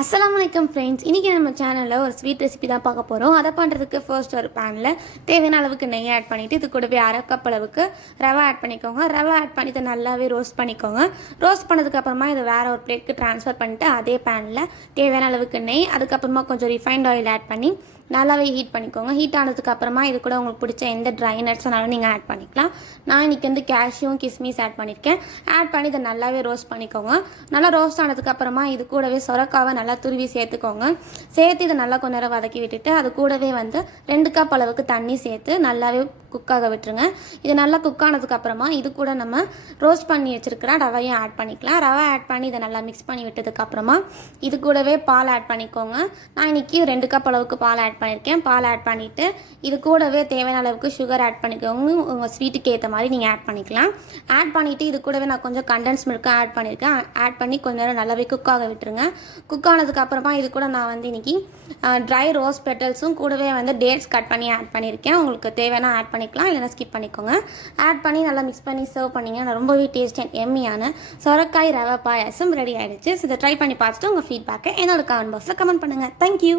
அஸ்ஸலாமுஅலைக்கும் friends. இன்றைக்கி நம்ம சேனலில் ஒரு ஸ்வீட் ரெசிபி தான் பார்க்க போகிறோம். அதை பண்ணுறதுக்கு ஃபர்ஸ்ட் ஒரு பேனில் தேவையான அளவுக்கு நெய் ஆட் பண்ணிவிட்டு இது கூடவே அரை கப் அளவுக்கு ரவை ஆட் பண்ணிக்கோங்க. ரவை ஆட் பண்ணிவிட்டு நல்லாவே ரோஸ்ட் பண்ணிக்கோங்க. ரோஸ்ட் பண்ணதுக்கப்புறமா இதை வேறு ஒரு பிளேட்க்கு ட்ரான்ஸ்ஃபர் பண்ணிவிட்டு அதே பேனில் தேவையான அளவுக்கு நெய், அதுக்கப்புறமா கொஞ்சம் ரிஃபைண்ட் ஆயில் ஆட் பண்ணி நல்லாவே ஹீட் பண்ணிக்கோங்க. ஹீட் ஆனதுக்கப்புறமா இது கூட உங்களுக்கு பிடிச்ச எந்த ட்ரை நட்ஸ்னாலும் நீங்கள் ஆட் பண்ணிக்கலாம். நான் இன்றைக்கி வந்து கேஷ்யூவும் கிஸ்மிஸ் ஆட் பண்ணியிருக்கேன். ஆட் பண்ணி இதை நல்லாவே ரோஸ்ட் பண்ணிக்கோங்க. நல்லா ரோஸ்ட் ஆனதுக்கப்புறமா இது கூடவே சொரக்காவை நல்லா துருவி சேர்த்துக்கோங்க. சேர்த்து இதை நல்லா கொஞ்ச நேரம் வதக்கி விட்டுட்டு அது கூடவே வந்து 2 கப் அளவுக்கு தண்ணி சேர்த்து நல்லாவே குக்காக விட்டுருங்க. இது நல்லா குக் ஆனதுக்கப்புறமா இது கூட நம்ம ரோஸ்ட் பண்ணி வச்சுருக்கிற ரவையும் ஆட் பண்ணிக்கலாம். ரவை ஆட் பண்ணி இதை நல்லா மிக்ஸ் பண்ணி விட்டதுக்கப்புறமா இது கூடவே பால் ஆட் பண்ணிக்கோங்க. நான் இன்றைக்கி 2 கப் அளவுக்கு பால் ஆட் பண்ணியிருக்கேன். பால் ஆட் பண்ணிவிட்டு இது கூடவே தேவையான அளவுக்கு சுகர் ஆட் பண்ணிக்கோங்க. உங்கள் ஸ்வீட்டுக்கு ஏற்ற மாதிரி நீங்கள் ஆட் பண்ணிக்கலாம். ஆட் பண்ணிவிட்டு இது கூடவே நான் கொஞ்சம் கண்டென்ஸ் மில்க்கு ஆட் பண்ணியிருக்கேன். ஆட் பண்ணி கொஞ்சம் நேரம் நல்லாவே குக்காக விட்டுருங்க. குக் ஆனதுக்கப்புறமா இது கூட நான் வந்து இன்றைக்கி ட்ரை ரோஸ் பெட்டல்ஸும் கூடவே வந்து டேட்ஸ் கட் பண்ணி ஆட் பண்ணியிருக்கேன். உங்களுக்கு தேவையான ஆட் பண்ணிக்கலாம், இல்லைனா ஸ்கிப் பண்ணிக்கோங்க. ஆட் பண்ணி நல்லா மிக்ஸ் பண்ணி சர்வ் பண்ணிங்கன்னா ரொம்பவே டேஸ்ட் அண்ட் எம்மியான சொரக்காய் ரவை பாயாசம் ரெடி ஆகிடுச்சு. ஸோ இதை ட்ரை பண்ணி பார்த்துட்டு உங்கள் ஃபீட்பேக்கை என்னோட கமெண்ட் பாக்ஸில் கமெண்ட் பண்ணுங்கள். தேங்க்யூ.